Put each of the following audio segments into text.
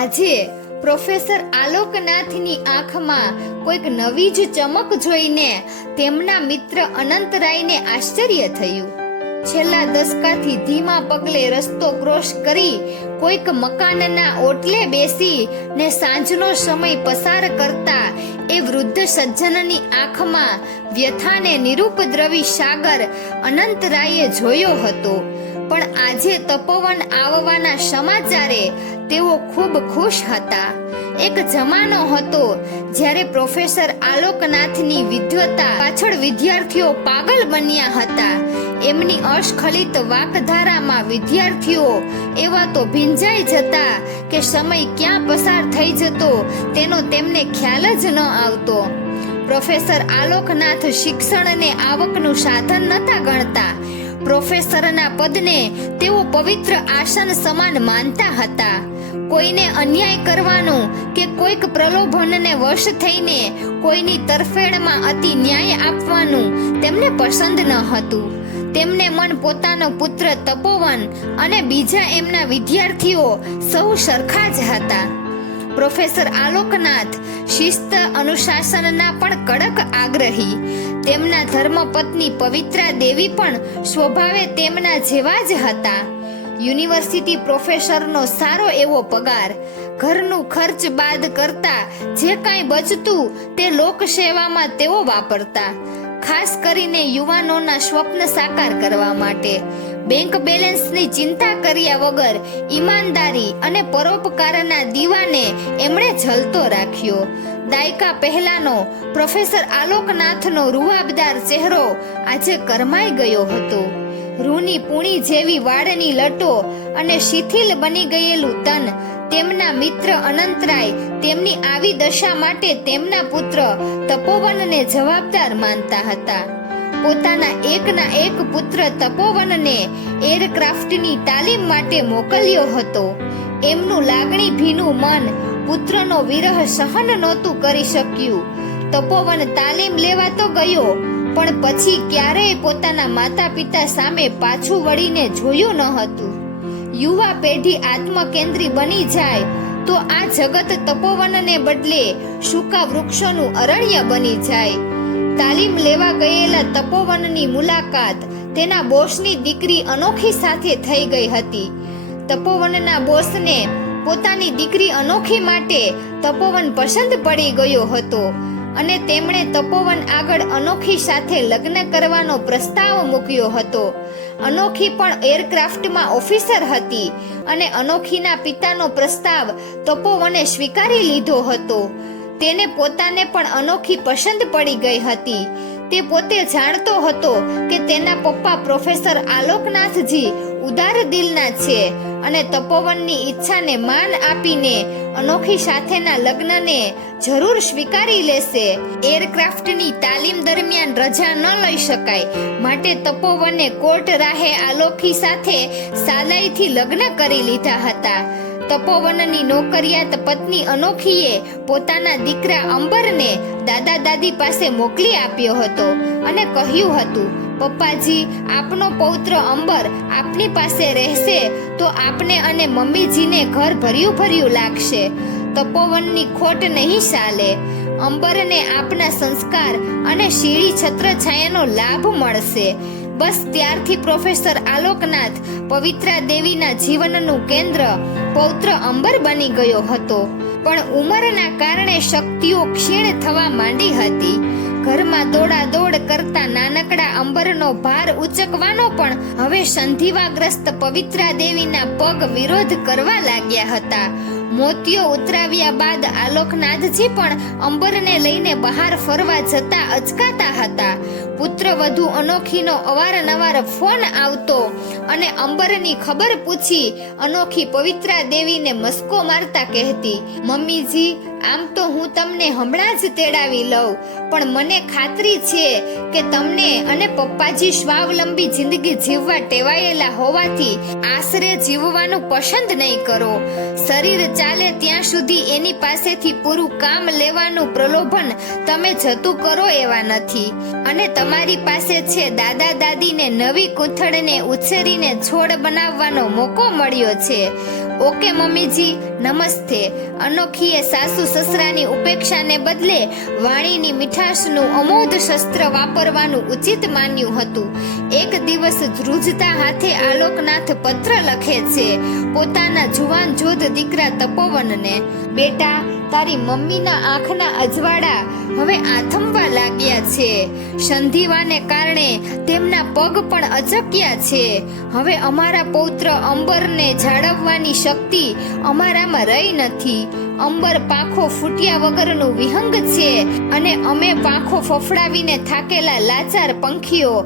આજે પ્રોફેસર આલોકનાથની આંખમાં કોઈક નવી જ ચમક જોઈને તેમના મિત્ર અનંતરાયને આશ્ચર્ય થયું. છેલ્લા દશકાથી ધીમા પગલે રસ્તો ક્રોસ કરી કોઈક મકાનના ઓટલે બેસી ને સાંજનો સમય પસાર કરતા એ વૃદ્ધ સજ્જનની આંખમાં વ્યથાને નિરુપદ્રવી સાગર અનંતરાયે જોયો હતો. પણ આજે તપોવન આવવાના સમાચારે તેઓ ખૂબ ખુશ હતા. એક જમાનો હતો જ્યારે પ્રોફેસર આલોકનાથની વિદ્વતા પાછળ વિદ્યાર્થીઓ પાગલ બન્યા હતા. એમની અસ્ખલિત વાકધારામાં વિદ્યાર્થીઓ એવા તો ભીંજાઈ જતા કે સમય ક્યાં પસાર થઈ જતો તેનો તેમને ખ્યાલ જ ન આવતો. પ્રોફેસર આલોકનાથ શિક્ષણને આવકનું સાધન નતા ગણતા. પ્રોફેસરના પદને તેઓ પવિત્ર આસન સમાન માનતા હતા. કોઈને અન્યાય કરવાનું કે કોઈક પ્રલોભનને વશ થઈને કોઈની તરફેણમાં અતિ ન્યાય આપવાનું તેમને પસંદ ન હતું. તેમને મન પોતાનો પુત્ર તપોવન અને બીજા એમના વિદ્યાર્થીઓ સૌ સરખા જ હતા. પ્રોફેસર આલોકનાથ શિસ્ત અનુશાસનના પણ કડક આગ્રહી. તેમના ધર્મપત્ની પવિત્રા દેવી પણ સ્વભાવે તેમના જેવા જ હતા. યુનિવર્સિટી પ્રોફેસરનો સારો એવો પગાર, ઘરનું ખર્ચ બાદ કરતા જે કાંઈ બચતું તે લોકસેવામાં તેઓ વાપરતા. ખાસ કરીને યુવાનોના સ્વપ્ન સાકાર કરવા માટે બેંક બેલેન્સની ચિંતા કર્યા વગર ઈમાનદારી અને પરોપકારના દીવાને એમણે ઝલતો રાખ્યો. દાયકા પહેલાનો પ્રોફેસર આલોકનાથનો રૂવાબદાર ચહેરો આજે કરમાઈ ગયો હતો. રૂની પૂણી જેવી વાળની લટો અને શિથિલ બની ગયેલું તન તેમના મિત્ર અનંતરાય તેમની આવી દશા માટે તેમના પુત્ર તપોવનને જવાબદાર માનતા હતા. પોતાના એકના એક પુત્ર તપોવનને એરક્રાફ્ટની તાલીમ માટે મોકલ્યો હતો. એમનું લાગણી ભીનું મન પુત્રનો વિરહ સહન નહોતું કરી શક્યું. તપોવન તાલીમ લેવા તો ગયો, પણ પછી ક્યારેય પોતાના માતા પિતા સામે પાછું વળીને જોયું ન હતું. યુવા પેઢી આત્મકેન્દ્રી બની જાય તો આ જગત તપોવનને બદલે સૂકા વૃક્ષોનું અરણ્ય બની જાય. તાલીમ લેવા ગયેલા તપોવનની મુલાકાત તેના બોસની દીકરી અનોખી સાથે થઈ ગઈ હતી. તપોવનના બોસને પોતાની દીકરી અનોખી માટે તપોવન પસંદ પડી ગયો હતો અને તેમણે તપોવન આગળ અનોખી સાથે લગ્ન કરવાનો પ્રસ્તાવ મૂક્યો હતો. અનોખી પણ એરક્રાફ્ટમાં ઓફિસર હતી અને અનોખીના પિતાનો પ્રસ્તાવ તપોવને સ્વીકારી લીધો હતો. તેને પોતાને પણ અનોખી પસંદ પડી ગઈ હતી. તે પોતે જાણતો હતો કે તેના પપ્પા પ્રોફેસર આલોકનાથજી ઉદાર દિલના છે અને તપોવનની ઈચ્છાને માન આપીને અનોખી સાથેના લગ્નને જરૂર સ્વીકારી લેશે. એરક્રાફ્ટની તાલીમ દરમિયાન રજા ન લઈ શકાય માટે તપોવને કોર્ટ રાહે આલોકી સાથે સાદાઈથી લગ્ન કરી લીધા હતા. તપોવનની નોકરિયાત પત્ની અનોખીએ પોતાના દીકરા અંબરને દાદા દાદી પાસે મોકલી આપ્યો હતો અને કહ્યું હતું, પપ્પાજી, આપનો પૌત્ર અંબર આપની પાસે રહેશે તો આપને અને મમ્મીજીને ઘર ભર્યું ભર્યું લાગશે. તપોવનની ખોટ નહીં ચાલે. અંબરને આપના સંસ્કાર અને શીળી છત્રછાયાનો લાભ મળશે. બસ ત્યારથી પ્રોફેસર આલોકનાથ પવિત્રા દેવીના જીવનનું કેન્દ્ર પૌત્ર અંબર બની ગયો હતો. પણ ઉંમરના કારણે શક્તિઓ ક્ષીણ થવા માંડી હતી. ઘરમાં દોડાદોડ કરતા નાનકડા અંબરનો ભાર ઉચકવાનો પણ હવે સંધિવાગ્રસ્ત પવિત્રા દેવીના પગ વિરોધ કરવા લાગ્યા હતા. મોતિયો ઉતરાવ્યા બાદ આલોકનાથજી પણ અંબરને લઈને બહાર ફરવા જતા અચકાતા હતા. પુત્ર વધુ અનોખીનો અવારનવાર ફોન આવતો અને અંબરની ખબર પૂછી અનોખી પવિત્રા દેવીને મસ્કો મારતા કહેતી, મમ્મીજી, આમ તો હું તમને હમણાં જ તેડાવી લઉં, પણ મને ખાતરી છે કે તમને અને પપ્પાજી સ્વાવલંબી જિંદગી જીવવા ટેવાયેલા હોવાથી આશરે જીવવાનું પસંદ નહીં કરો. શરીર ચાલે ત્યાં સુધી એની પાસેથી પૂરું કામ લેવાનું પ્રલોભન તમે જતું કરો એવા નથી. અને તમારી પાસે છે દાદા દાદીને નવી કૂંથળને ઉછેરીને છોડ બનાવવાનો મોકો મળ્યો છે. ઓકે મમ્મીજી, નમસ્તે. અનોખીએ સાસુ સસરાની ઉપેક્ષાને બદલે વાણીની મીઠાશનું અમોધ શસ્ત્ર વાપરવાનું ઉચિત માન્યું હતું. એક દિવસ ધ્રુજતા હાથે આલોકનાથ પત્ર લખે છે પોતાના જુવાન જોધ દીકરા તપોવનને. બેટા, તારી મમ્મીના આંખના અજવાળા હવે આથમવા લાગ્યા છે. સંધિવાને કારણે તેમના પગ પણ અચક્યા છે. હવે અમારા પૌત્ર અંબરને જાળવવાની શક્તિ અમારામાં રહી નથી. અંબર પાંખો ફૂટ્યા વગરનું વિહંગ છે અને અમે પાંખો ફફડાવીને થાકેલા લાચાર પંખીઓ,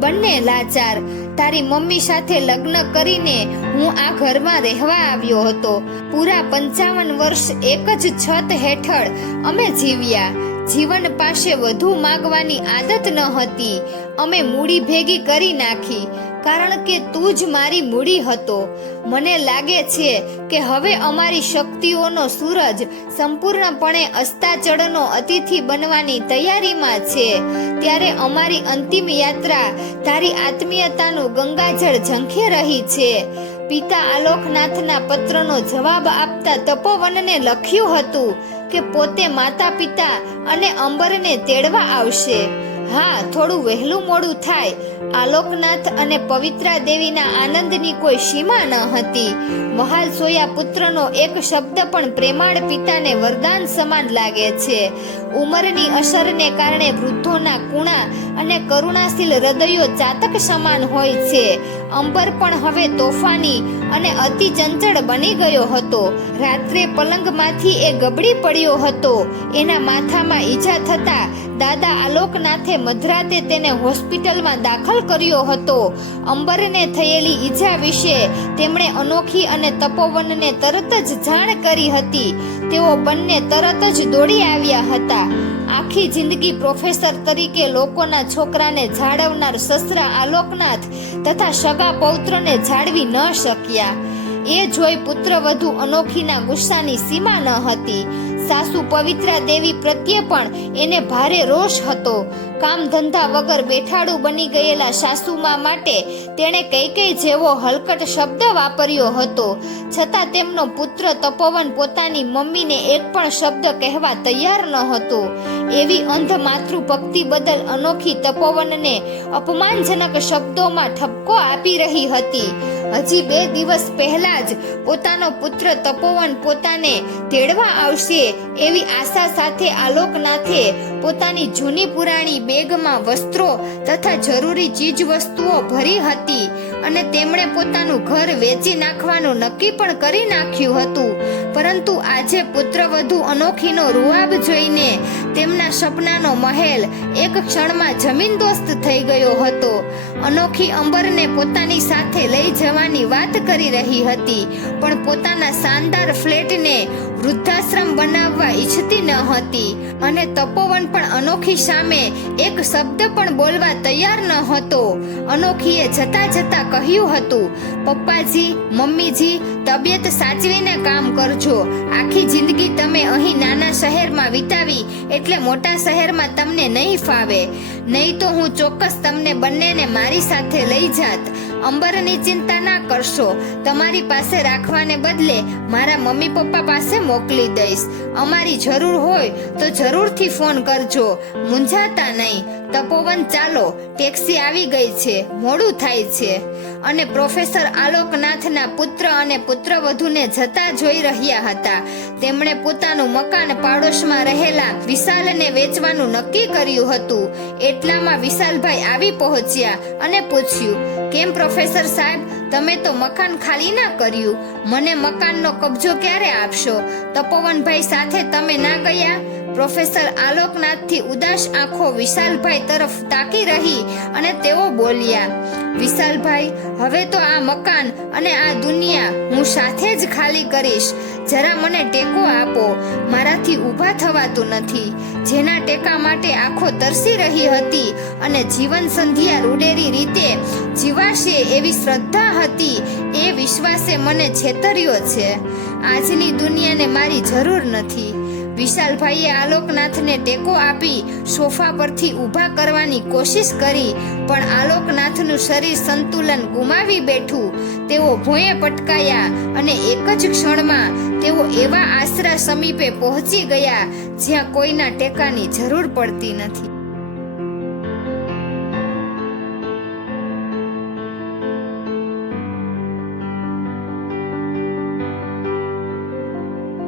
બંને લાચાર. તારી મમ્મી સાથે લગ્ન કરીને હું આ ઘરમાં રહેવા આવ્યો હતો. પૂરા 55 વર્ષ એક જ છત હેઠળ અમે જીવ્યા. જીવન પાસે વધુ માંગવાની આદત ન હતી. અમે મૂડી ભેગી કરી નાખી, કારણ કે તું જ મારી મૂડી હતો. મને લાગે છે કે હવે અમારી શક્તિઓનો સૂરજ સંપૂર્ણપણે અસ્તાચળનો અતિથિ બનવાની તૈયારીમાં છે. ત્યારે અમારી અંતિમ યાત્રા તારી આત્મીયતાનું ગંગાજળ ઝંખી રહી છે. પિતા આલોકનાથના પત્રનો જવાબ આપતા તપોવનને લખ્યું હતું કે પોતે માતા પિતા અને અંબરને તેડવા આવશે. હા, થોડું વહેલું મોડું થાય. આલોકનાથ અને પવિત્રા દેવીના આનંદની કોઈ સીમા ન હતી. વહાલ સોયા પુત્રનો એક શબ્દ પણ પ્રેમાળ પિતાને વરદાન સમાન લાગે છે. ઉંમરની અસરને કારણે વૃદ્ધોના કુણા અને કરુણાશીલ હૃદયો ચાતક સમાન હોય છે. અંબર પણ હવે તોફાની અને અતિ ચંચળ બની ગયો હતો. રાત્રે પલંગમાંથી એ ગબડી પડ્યો હતો. એના માથામાં ઈજા થતા દાદા આલોકનાથે મધરાતે તેને હોસ્પિટલમાં દાખલ કર્યો હતો. અંબરને થયેલી ઈજા વિશે તેમણે અનોખી અને તપોવનને તરત જ જાણ કરી હતી. તેઓ બંને તરત જ દોડી આવ્યા હતા. આખી જિંદગી પ્રોફેસર તરીકે લોકોના છોકરાને જાળવનાર સસરા આલોકનાથ તથા સગા પૌત્રને જાળવી ન શક્યા. એ જોઈ પુત્રવધુ અનોખીના ગુસ્સાની સીમા ન હતી. સાસુ પવિત્રા દેવી પ્રત્યે પણ એને ભારે રોષ હતો. કામ ધંધા વગર બેઠાડું બની ગયેલા સાસુમા માટે તેણે કૈકેયી જેવો હલકટ શબ્દ વાપર્યો હતો. છતાં તેમનો પુત્ર તપોવન પોતાની મમ્મીને એક પણ શબ્દ કહેવા તૈયાર ન હતો. એવી અંધ માતૃભક્તિ બદલ અનોખી તપોવનને અપમાનજનક શબ્દોમાં ઠપકો આપી રહી હતી. હજી 2 દિવસ પહેલા જ પોતાનો પુત્ર તપોવન પોતાને તેડવા આવશે એવી આશા સાથે આલોકનાથે પોતાની જૂની પુરાણી બેગમાં વસ્ત્રો તથા જરૂરી ચીજ વસ્તુઓ ભરી હતી અને તેમણે પોતાનું ઘર વેચી નાખવાનું નક્કી પણ કરી નાખ્યું હતું. પરંતુ આજે પુત્રવધુ અનોખીનો રૂઆબ જોઈને તેમના સપનાનો મહેલ એક ક્ષણમાં જમીનદોસ્ત થઈ ગયો હતો. અનોખી અંબરને પોતાની સાથે લઈ જવાની વાત કરી રહી હતી, પણ પોતાના શાનદાર ફ્લેટને વૃદ્ધાશ્રમ બનાવવા ઈચ્છતી ન હતી. અને તપોવન પણ અનોખી સામે એક શબ્દ પણ બોલવા તૈયાર ન હતો. અનોખીએ જતા જતા કહ્યું હતું, પપ્પાજી, મમ્મીજી, તબિયત સાચવીને કામ કરજો. આખી જિંદગી તમે અહીં નાના શહેરમાં વિતાવી એટલે મોટા શહેરમાં તમને નહીં ફાવે. નહીં તો હું ચોક્કસ તમને બંનેને મારી સાથે લઈ જાત. અંબરની ચિંતા ના કરશો. તમારી પાસે રાખવાને બદલે મારા મમ્મી પપ્પા પાસે મોકલી દઈશ. અમારી જરૂર હોય તો જરૂરથી ફોન કરજો, મૂંઝાતા નહીં. તપોવન, ચાલો, ટેક્સી આવી ગઈ છે, મોડું થાય છે. અને પ્રોફેસર આલોકનાથના પુત્ર અને પુત્રવધુને જતા જોઈ રહ્યા હતા. તેમણે પોતાનું મકાન પાડોશમાં રહેલા વિશાલને વેચવાનું નક્કી કર્યું હતું. એટલામાં વિશાલભાઈ આવી પહોંચ્યા અને પૂછ્યું, કેમ પ્રોફેસર સાહેબ, તમે તો મકાન ખાલી ના કર્યું? મને મકાનનો કબજો ક્યારે આપશો? તપોવનભાઈ સાથે તમે ના ગયા? પ્રોફેસર આલોકનાથથી ઉદાસ આંખો વિશાલભાઈ તરફ તાકી રહી અને તેઓ બોલ્યા, વિશાલભાઈ, હવે તો આ મકાન અને આ દુનિયા હું સાથે જ ખાલી કરીશ. જરા મને ટેકો આપો. મારાથી ઊભા થવાતું નથી. જેના ટેકા માટે આંખો તરસી રહી હતી અને જીવન સંધ્યા રૂડેરી રીતે જીવાશે એવી શ્રદ્ધા હતી, એ વિશ્વાસે મને છેતર્યો છે. આજની દુનિયાને મારી જરૂર નથી. વિશાલભાઈએ આલોકનાથને ટેકો આપી સોફા પરથી ઊભા કરવાની કોશિશ કરી, પણ આલોકનાથનું શરીર સંતુલન ગુમાવી બેઠું. તેઓ ભોંયે પટકાયા અને એક જ ક્ષણમાં તેઓ એવા આશરા સમીપે પહોંચી ગયા જ્યાં કોઈના ટેકાની જરૂર પડતી નથી.